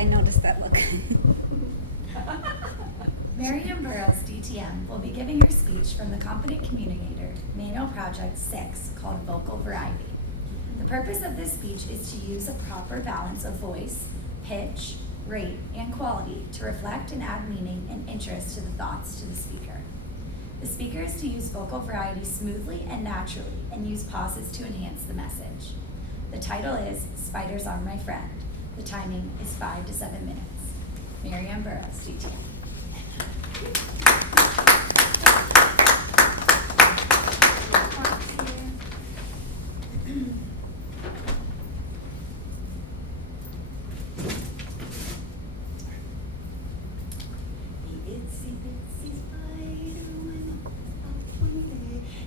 I noticed that look. Mary Anne Burrows, DTM, will be giving her speech from the Competent Communicator Manual Project 6 called Vocal Variety. The purpose of this speech is to use a proper balance of voice, pitch, rate, and quality to reflect and add meaning and interest to the thoughts to the speaker. The speaker is to use vocal variety smoothly and naturally and use pauses to enhance the message. The title is Spiders Are My Friend. The timing is 5 to 7 minutes. Mary Anne Burrows, DTM.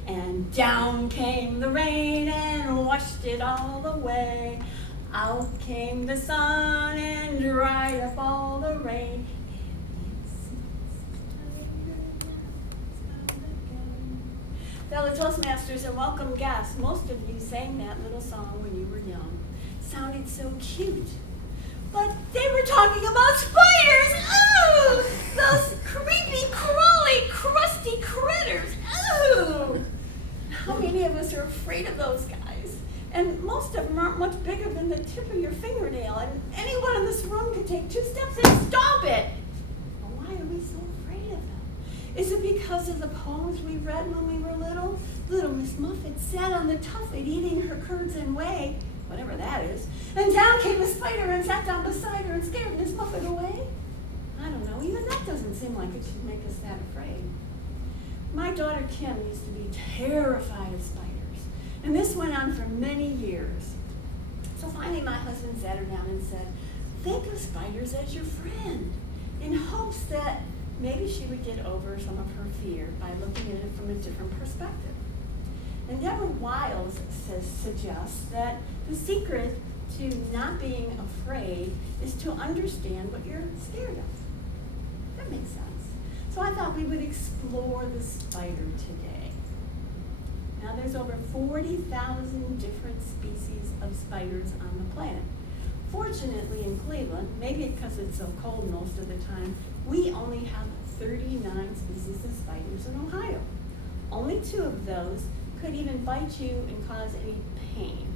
And down came the rain and washed it all away. Out came the sun and dried up all the rain. Fellow Toastmasters and welcome guests, most of you sang that little song when you were young. Sounded so cute. But they were talking about spiders! Ooh! Those creepy, crawly, crusty critters! Ooh! How many of us are afraid of those guys? And most of them aren't much bigger than the tip of your fingernail, and anyone in this room could take 2 steps and stomp it. Well, why are we so afraid of them? Is it because of the poems we read when we were little? Little Miss Muffet sat on the tuffet eating her curds and whey, whatever that is, and down came a spider and sat down beside her and scared Miss Muffet away? I don't know, even that doesn't seem like it should make us that afraid. My daughter Kim used to be terrified of spiders, and this went on for many years. So finally my husband sat her down and said, think of spiders as your friend, in hopes that maybe she would get over some of her fear by looking at it from a different perspective. And Deborah Wiles suggests that the secret to not being afraid is to understand what you're scared of. That makes sense. So I thought we would explore the spider today. Now there's over 40,000 different species of spiders on the planet. Fortunately in Cleveland, maybe because it's so cold most of the time, we only have 39 species of spiders in Ohio. Only 2 of those could even bite you and cause any pain.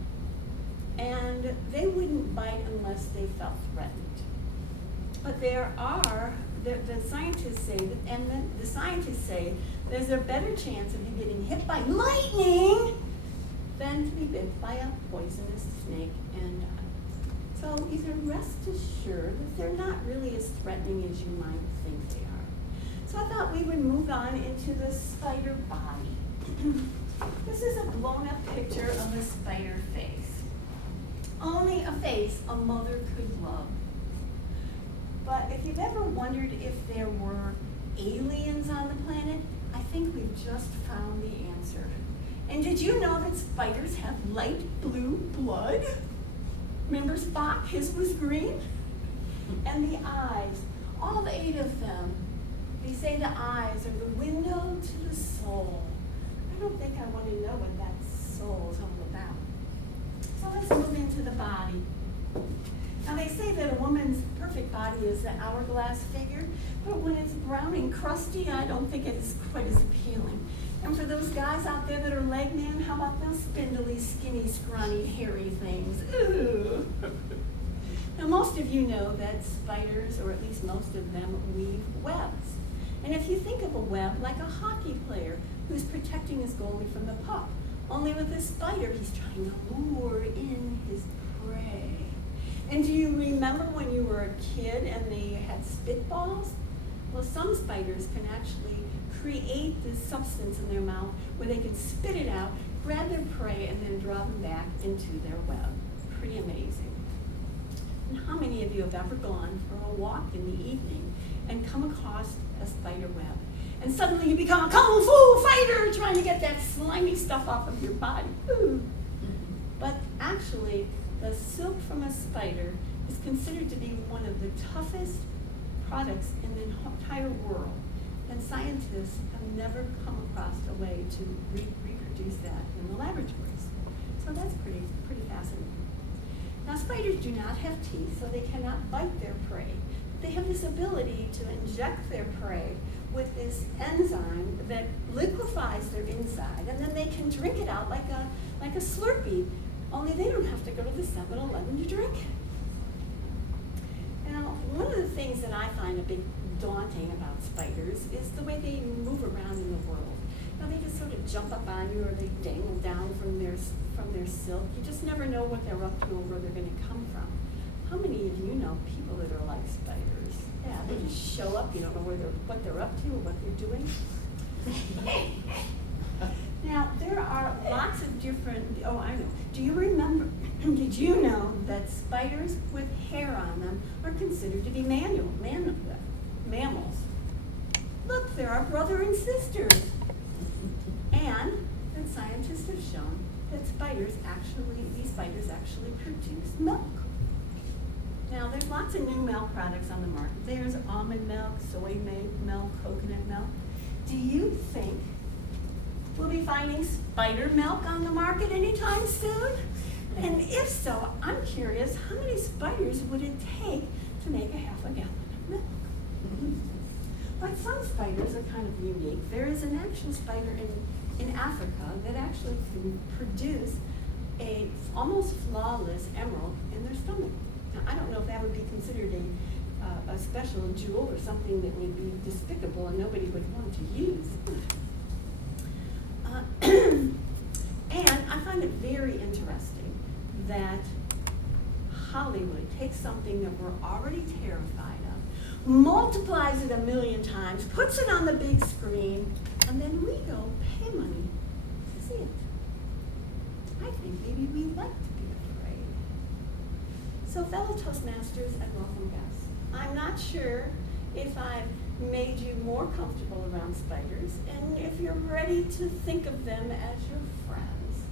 And they wouldn't bite unless they felt threatened. But there are, the scientists say there's a better chance of you getting hit by lightning than to be bit by a poisonous snake and die. So you can rest assured that they're not really as threatening as you might think they are. So I thought we would move on into the spider body. This is a blown up picture of a spider face. Only a face a mother could love. But if you've ever wondered if there were aliens on the planet, I think we've just found the answer. And did you know that spiders have light blue blood? Remember Spock? His was green. And the eyes, all 8 of them, they say the eyes are the window to the soul. I don't think I want to know what that soul is all about. So let's move into the body. Now they say that a woman's perfect body is the hourglass figure, but when it's brown and crusty, I don't think it is quite as appealing. And for those guys out there that are leg men, how about those spindly, skinny, scrawny, hairy things? Ooh. Now most of you know that spiders, or at least most of them, weave webs. And if you think of a web like a hockey player who's protecting his goalie from the puck, only with a spider he's trying to lure in his prey. And do you remember when you were a kid and they had spitballs? Well, some spiders can actually create this substance in their mouth where they can spit it out, grab their prey, and then draw them back into their web. Pretty amazing. And how many of you have ever gone for a walk in the evening and come across a spider web? And suddenly you become a kung fu fighter trying to get that slimy stuff off of your body. Ooh. But actually, the silk from a spider is considered to be one of the toughest products in the entire world. And scientists have never come across a way to reproduce that in the laboratories. So that's pretty fascinating. Now, spiders do not have teeth, so they cannot bite their prey. They have this ability to inject their prey with this enzyme that liquefies their inside, and then they can drink it out like a Slurpee, only they don't have to go to the 7-Eleven to drink it. Now, one of the things that I find a bit daunting about spiders is the way they move around in the world. Now, they just sort of jump up on you, or they dangle down from their silk. You just never know what they're up to or where they're going to come from. How many of you know people that are like spiders? Yeah, they just show up. You don't know what they're up to or what they're doing. Now, there are lots of different, oh, I know. Do you remember, did you know that spiders with hair on them are considered to be mammals? Look, they're our brother and sisters. And that scientists have shown that these spiders actually produce milk. Now, there's lots of new milk products on the market. There's almond milk, soy milk, coconut milk. Do you think we'll be finding spider milk on the market anytime soon? And if so, I'm curious, how many spiders would it take to make a half a gallon of milk? But some spiders are kind of unique. There is an actual spider in Africa that actually can produce a almost flawless emerald in their stomach. Now, I don't know if that would be considered a special jewel or something that would be despicable and nobody would want to use. And I find it very interesting that Hollywood takes something that we're already terrified of, multiplies it 1,000,000 times, puts it on the big screen, and then we go pay money to see it. I think maybe we like to be afraid. So fellow Toastmasters and welcome guests, I'm not sure if I've made you more comfortable around spiders and if you're ready to think of them as your friends.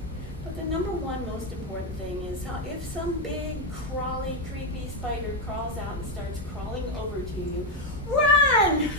But the number one most important thing is how if some big, crawly, creepy spider crawls out and starts crawling over to you, run!